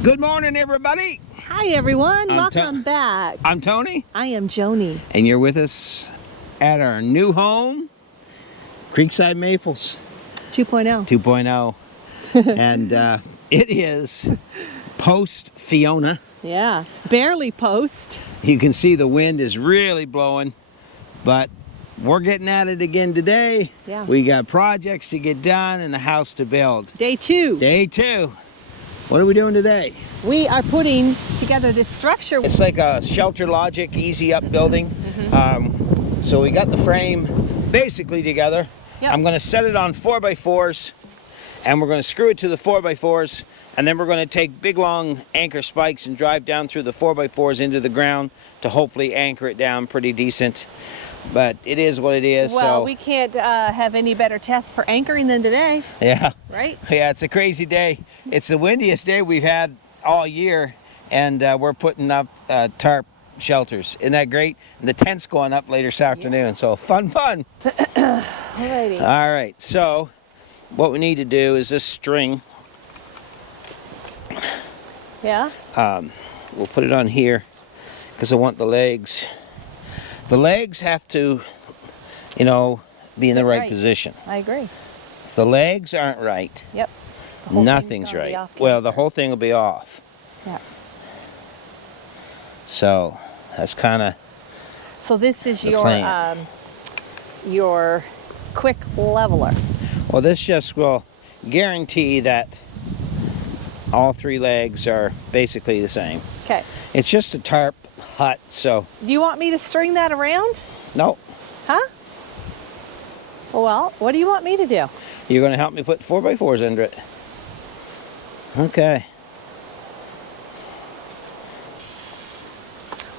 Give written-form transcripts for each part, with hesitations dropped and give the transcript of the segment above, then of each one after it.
Good morning, everybody. Hi, everyone. Welcome back. I'm Tony. I am Joni. And you're with us at our new home, Creekside Maples 2.0. 2.0. And it is post Fiona. Yeah, barely post. You can see the wind is really blowing, but we're getting at it again today. Yeah. We got projects to get done and a house to build. Day 2. Day 2. What are we doing today? We are putting together this structure. It's like a shelter logic, easy up building. So we got the frame basically together. Yep. I'm going to set it on 4x4s, and we're going to screw it to the 4x4s, and then we're going to take big long anchor spikes and drive down through the 4x4s into the ground to hopefully anchor it down pretty decent. But it is what it is. Well, so we can't have any better test for anchoring than today. Yeah. Right? Yeah, it's a crazy day. It's the windiest day we've had all year, and we're putting up tarp shelters. Isn't that great? And the tent's going up later this afternoon, so fun. Alrighty. All right, so what we need to do is this string. Yeah? We'll put it on here because I want the legs. The legs have to, be in the right position. I agree. If the legs aren't right, Yep. nothing's right. Well, the whole thing will be off. Yeah. So that's kind of. So this is plan. your quick leveler. Well, this just will guarantee that all 3 legs are basically the same. Okay. It's just a tarp hut, so. Do you want me to string that around? No. Huh? Well, what do you want me to do? You're going to help me put 4x4s under it. Okay.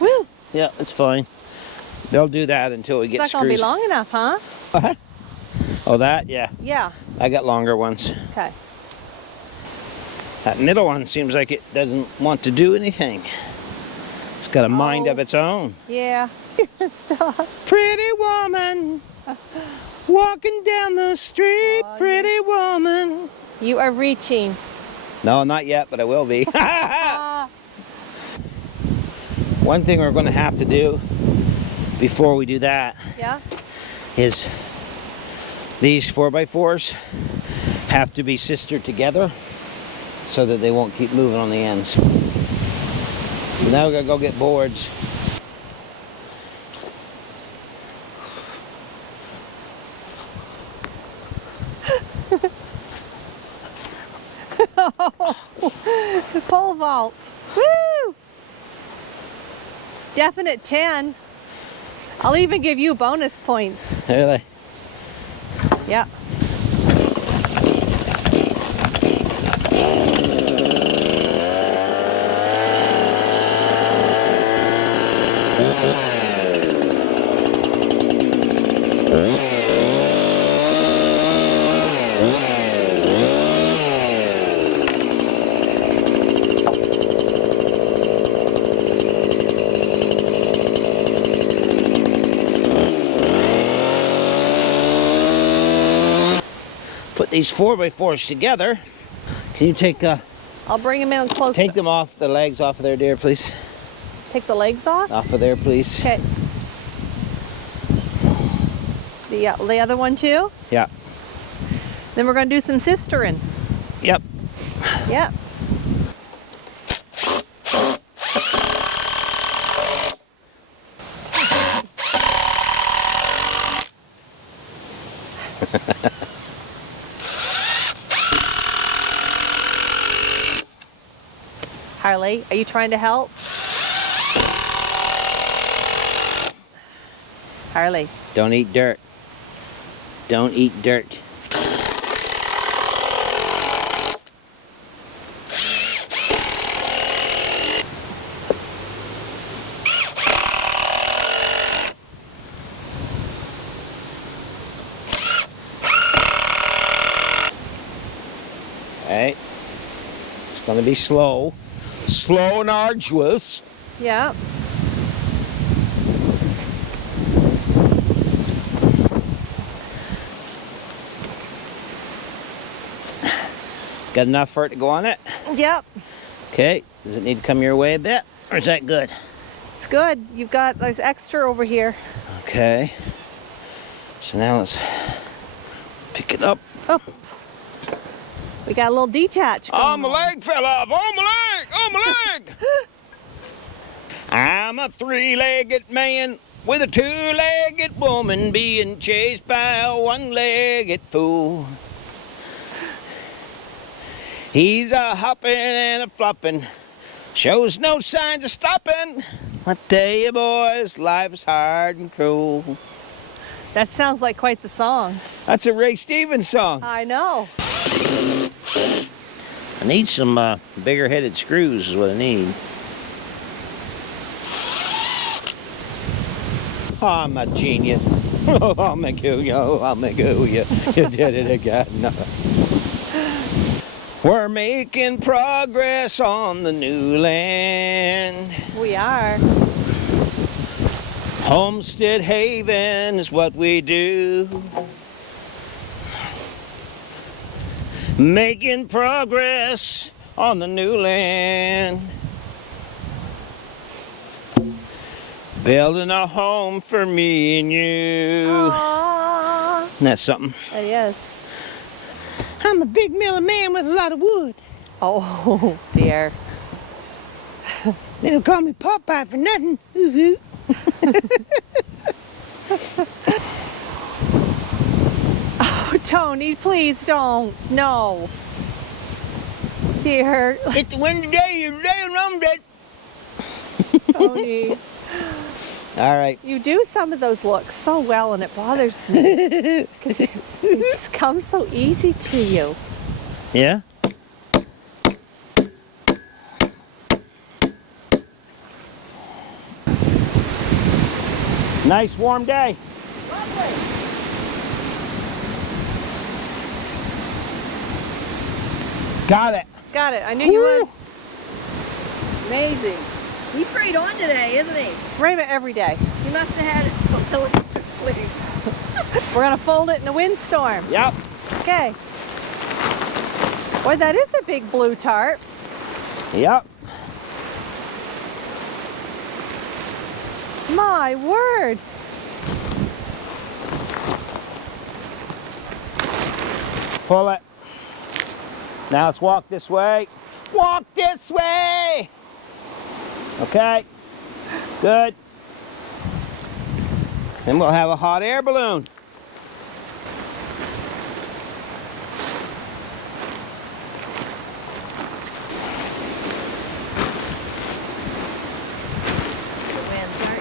Woo! Yeah, it's fine. They'll do that until we get It's not screws. going to be long enough, huh? Oh, that? Yeah. Yeah. I got longer ones. Okay. That middle one seems like it doesn't want to do anything. It's got a mind of its own. Yeah. Stop. Pretty woman, walking down the street, pretty woman. You are reaching. No, not yet, but I will be. One thing we're going to have to do before we do that Yeah? is these 4x4s have to be sistered together so that they won't keep moving on the ends. So now we gotta go get boards. The pole vault. Woo! Definite 10. I'll even give you bonus points. Really? Yeah. Put these 4x4s together. Can you take I'll bring them in close. take them off, the legs off of there, dear, please? Take the legs off? Off of there, please. Okay. The other one too? Yeah. Then we're going to do some sistering. Yep. Yeah. Harley, are you trying to help? Harley. Don't eat dirt. Don't eat dirt. Alright. It's gonna be slow. Slow and arduous. Yeah. Got enough for it to go on it? Yep. Okay, does it need to come your way a bit? Or is that good? It's good. There's extra over here. Okay. So now let's pick it up. Oh. We got a little detach going Oh, my on. leg fell off. Oh, my leg. Oh, my leg. I'm a three-legged man with a two-legged woman being chased by a one-legged fool. He's a hopping and a flopping, shows no signs of stopping. I tell you, boys, life's hard and cruel. That sounds like quite the song. That's a Ray Stevens song. I know. I need some bigger-headed screws is what I need. Oh, I'm a genius. Oh, I'm a goo, yo, I'm a goo, you did it again. We're making progress on the new land. We are. Homestead Haven is what we do. Making progress on the new land. Building a home for me and you. Aww. Isn't that something? It is. I'm a big mellow man with a lot of wood. Oh, dear. They don't call me Popeye for nothing. Ooh-hoo. Oh, Tony, please don't. No. Dear. It's the wind today, you're laying on that. Tony. All right. You do some of those looks so well, and it bothers me. Because it just comes so easy to you. Yeah? Nice warm day. Lovely. Got it. Got it. I knew you would. Amazing. He's straight on today, isn't he? Raymond every day. He must have had it until it took sleep. We're going to fold it in a windstorm. Yep. Okay. Boy, that is a big blue tarp. Yep. My word. Pull it. Now let's walk this way. Walk this way. Okay. Good. Then we'll have a hot air balloon.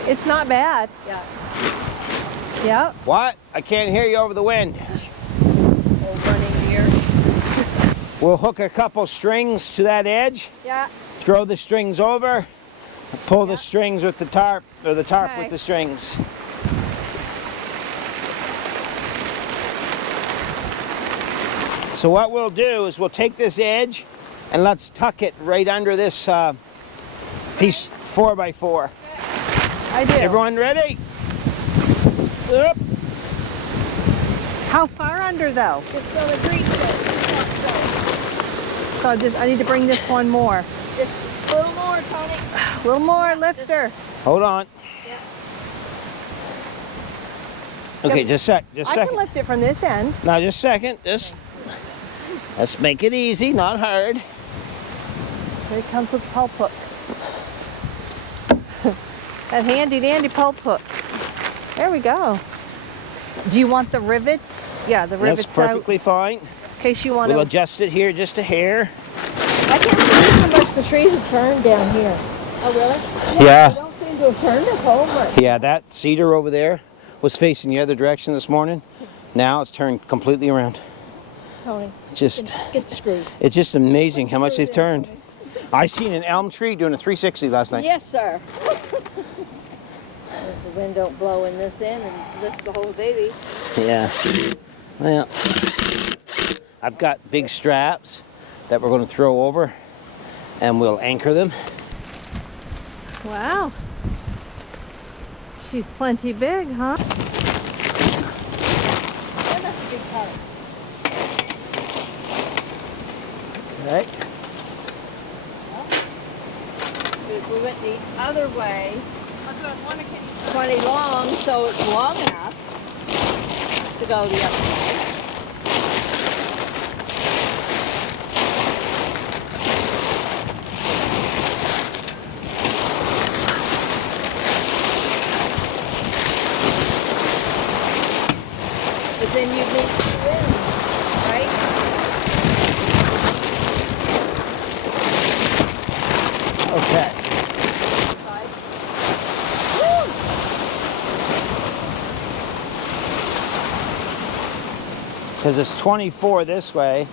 It's not bad. Yeah. Yep. What? I can't hear you over the wind. Old running gear. We'll hook a couple strings to that edge. Yeah. Throw the strings over. Pull the strings with the tarp, or the tarp Okay. with the strings. So what we'll do is we'll take this edge and let's tuck it right under this piece 4x4. I do. Everyone ready? Up. How far under though? Just so the Creekside. So I need to bring this one more. Just a little more, Tony. A little more, lifter. Hold on. Yeah. Okay, Yep. just a I second. can lift it from this end. Now just a second. Let's make it easy, not hard. Here it comes with the pulp hook. That handy dandy pulp hook. There we go. Do you want the rivets? Yeah, the rivets That's perfectly fine. out. In case you want We'll to. adjust it here just a hair. I can't believe how much the trees have turned down here. Oh, really? Yeah. They don't seem to have turned us over. Yeah, that cedar over there was facing the other direction this morning. Now it's turned completely around. Tony, It's just, get the screws. it's just amazing how much they've turned. I seen an elm tree doing a 360 last night. Yes, sir. If the wind don't blow in this end and lift the whole baby. Yeah. Well, I've got big straps that we're going to throw over and we'll anchor them. Wow. She's plenty big, huh? And that's a big part. Right. We went the other way. That's what I was wondering, can you 20 long, so it's long enough to go the other way. But then you need to win, right? Okay. Because it's 24 this way,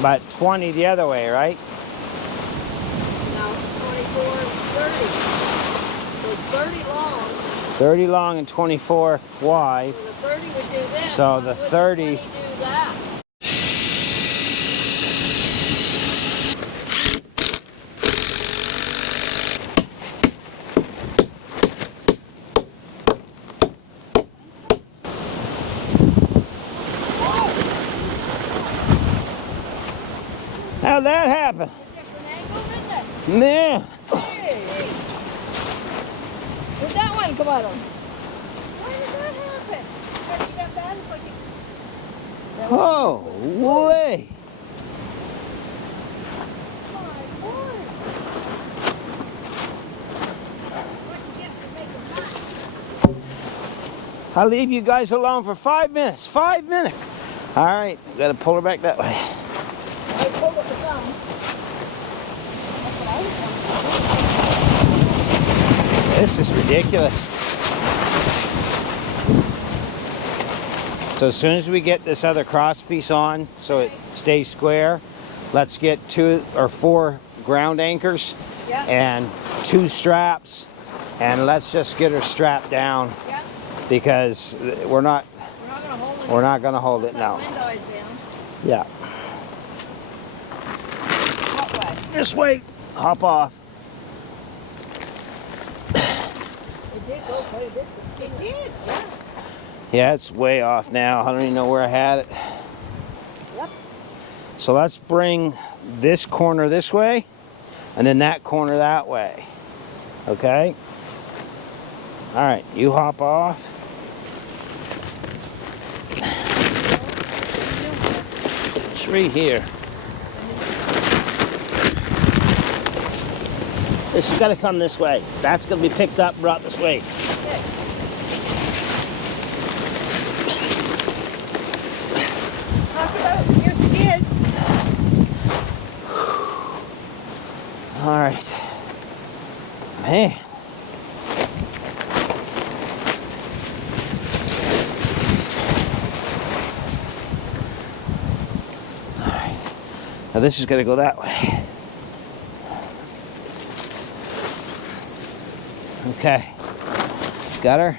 but 20 the other way, right? No, 24 and 30. So 30 long. 30 long and 24 wide. So the 30 would do this. So Why the wouldn't 30 20 do that? How'd that happen? Different angle, isn't it? Man. Hey. Where'd that one come out of? Why did that happen? When you got that, it's like Oh, way. My Lord. what you get for making that. I'll leave you guys alone for 5 minutes. 5 minutes. All right, gotta pull her back that way. I pulled up the thumb. That's what I was This is ridiculous. So as soon as we get this other cross piece on, so it stays square, let's get 2 or 4 ground anchors Yeah. and 2 straps, and let's just get her strapped down Yeah. because we're not We're not going to hold it. gonna hold it now. Unless that window is down. Yeah, What way? this way. Hop off. It did go quite a distance. It did. Yeah. Yeah, it's way off now. I don't even know where I had it. Yep. So let's bring this corner this way and then that corner that way. Okay? All right, you hop off. It's right here. This has got to come this way. That's going to be picked up, brought this way. Okay. Talk about your skids. All right. Man. All right. Now this is going to go that way. Okay. Got her?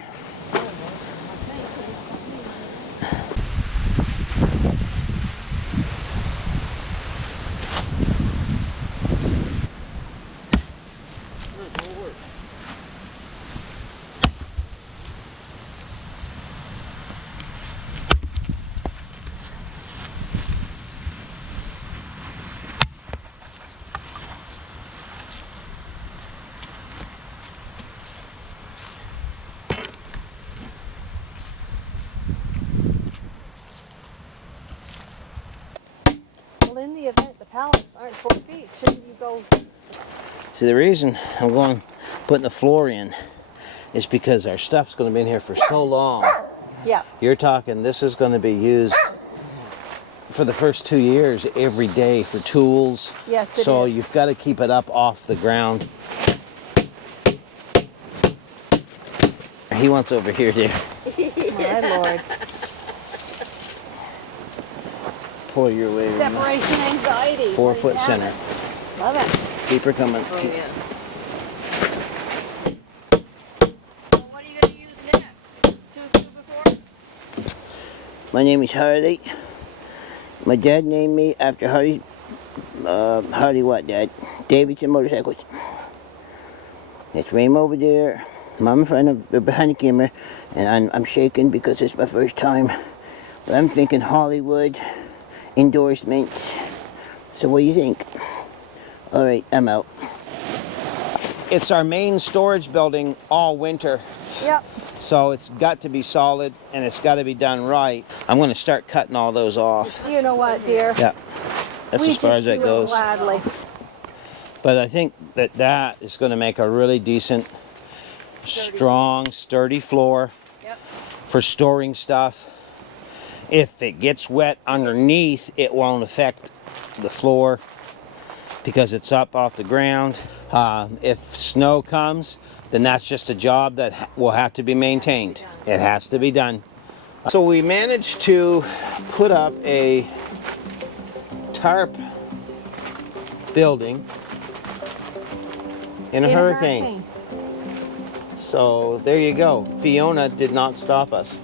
Well, in the event the pallets aren't 4 feet, shouldn't you go? See, the reason I'm putting the floor in is because our stuff's going to be in here for so long. Yeah. You're talking, this is going to be used for the first 2 years every day for tools. Yes, it So is. you've got to keep it up off the ground. He wants over here, dear. My Lord. Pull your way. Rima. Separation anxiety. 4 foot center. Love it. Keep her coming. Oh, Keep- yeah. So what are you going to use next? 2 before? My name is Harley. My dad named me after Harley. Harley what, Dad? Davidson Motorcycles. It's Rame over there. Mom in front of behind the camera, and I'm shaking because it's my first time. But I'm thinking Hollywood endorsements. So what do you think? All right, I'm out. It's our main storage building all winter. Yep. So it's got to be solid and it's got to be done right. I'm going to start cutting all those off. You know what, dear? Yeah, that's as far as that goes. Gladly. But I think that is going to make a really decent, strong, sturdy floor for storing stuff. If it gets wet underneath, it won't affect the floor because it's up off the ground. If snow comes, then that's just a job that will have to be maintained. It has to be done. So we managed to put up a tarp building in a hurricane. So there you go. Fiona did not stop us.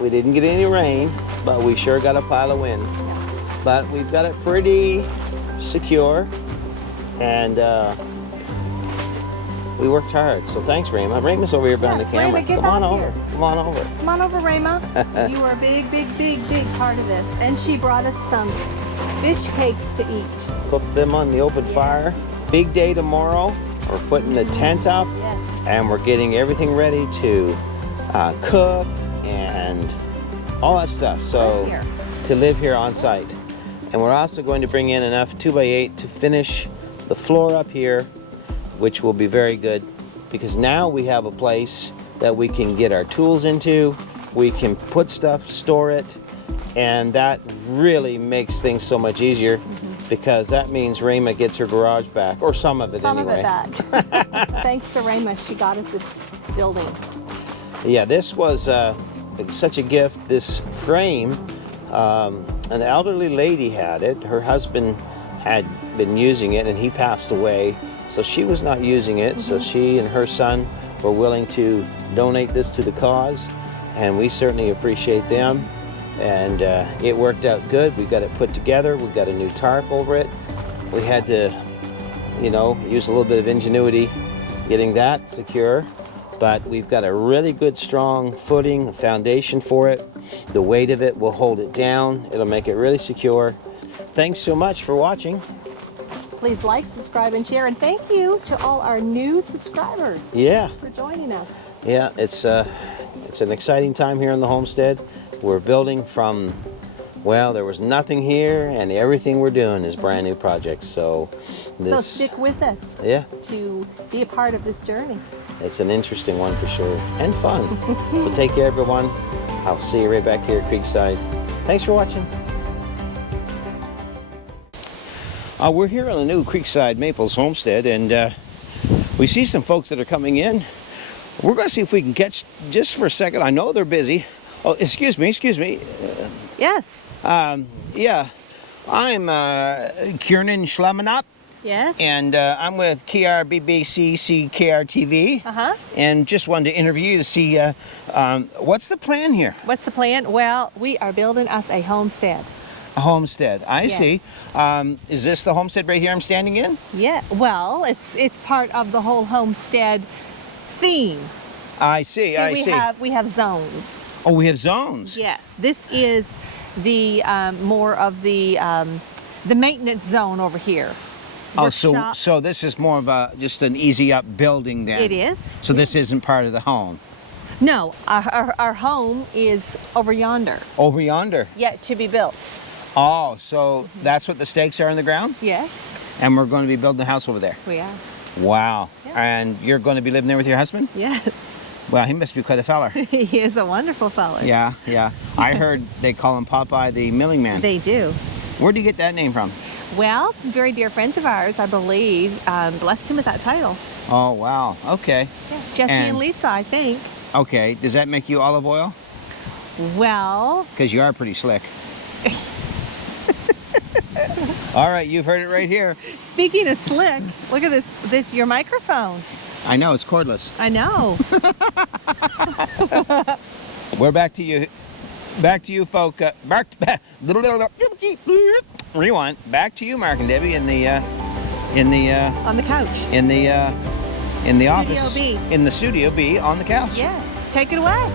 We didn't get any rain, but we sure got a pile of wind. But we've got it pretty secure, and we worked hard. So thanks, Rayma. Rayma's over here behind the camera. Rayma, get Come on back over. here. Come on over. Come on over, Rayma. You are a big, big, big, big part of this. And she brought us some fish cakes to eat. Cook them on the open fire. Big day tomorrow. We're putting the tent up, Yes. and we're getting everything ready to cook and all that stuff. So Live here. to live here on site. And we're also going to bring in enough 2x8 to finish the floor up here, which will be very good because now we have a place that we can get our tools into, we can put stuff, store it, and that really makes things so much easier because that means Rayma gets her garage back, or some of it anyway. Some of it back. Thanks to Rayma, she got us this building. Yeah, this was such a gift. This frame, an elderly lady had it. Her husband had been using it and he passed away, so she was not using it. So she and her son were willing to donate this to the cause, and we certainly appreciate them. And it worked out good. We got it put together. We got a new tarp over it. We had to, use a little bit of ingenuity getting that secure. But we've got a really good, strong footing, a foundation for it. The weight of it will hold it down. It'll make it really secure. Thanks so much for watching. Please like, subscribe, and share. And thank you to all our new subscribers Yeah, for joining us. yeah, it's an exciting time here in the homestead. We're building from, well, there was nothing here, and everything we're doing is brand new projects. So So stick with us yeah, to be a part of this journey. it's an interesting one for sure, and fun. So take care, everyone. I'll see you right back here at Creekside. Thanks for watching. We're here on the new Creekside Maples Homestead, and we see some folks that are coming in. We're going to see if we can catch, just for a second, I know they're busy. Oh, excuse me. Yes. Yeah, I'm Kiernan Schlemanop, Yes. and I'm with KRBBC CKR TV, and just wanted to interview you to see what's the plan here? What's the plan? Well, we are building us a homestead. A homestead, I Yes. see. Is this the homestead right here I'm standing in? Yeah. Well, it's part of the whole homestead theme. I see, I see. We have zones. Oh, we have zones. Yes. This is the more of the maintenance zone over here. Oh, so Workshop. so this is more of just an easy up building then. It is. So this isn't part of the home. No, our home is over yonder, Over yonder. yet to be built. Oh, so that's what the stakes are in the ground? Yes, And we're going to be building a house over there. we are. Wow. Yeah. And you're going to be living there with your husband? Yes. Well, he must be quite a feller. He is a wonderful fellow. Yeah, yeah. I heard they call him Popeye the Milling Man. They do. Where do you get that name from? Well, some very dear friends of ours, I believe, blessed him with that title. Oh, wow. Okay. Yeah. Jesse And- and Lisa, I think. Okay. Does that make you olive oil? Well, Because you are pretty slick. All right, you've heard it right here. speaking of slick, look at this your microphone. I know, it's cordless. I know. We're back to you. Back to you, folk. Rewind. Back to you, Mark and Debbie, in the On the couch. in the Studio office B. in the studio B on the couch. Yes. Take it away.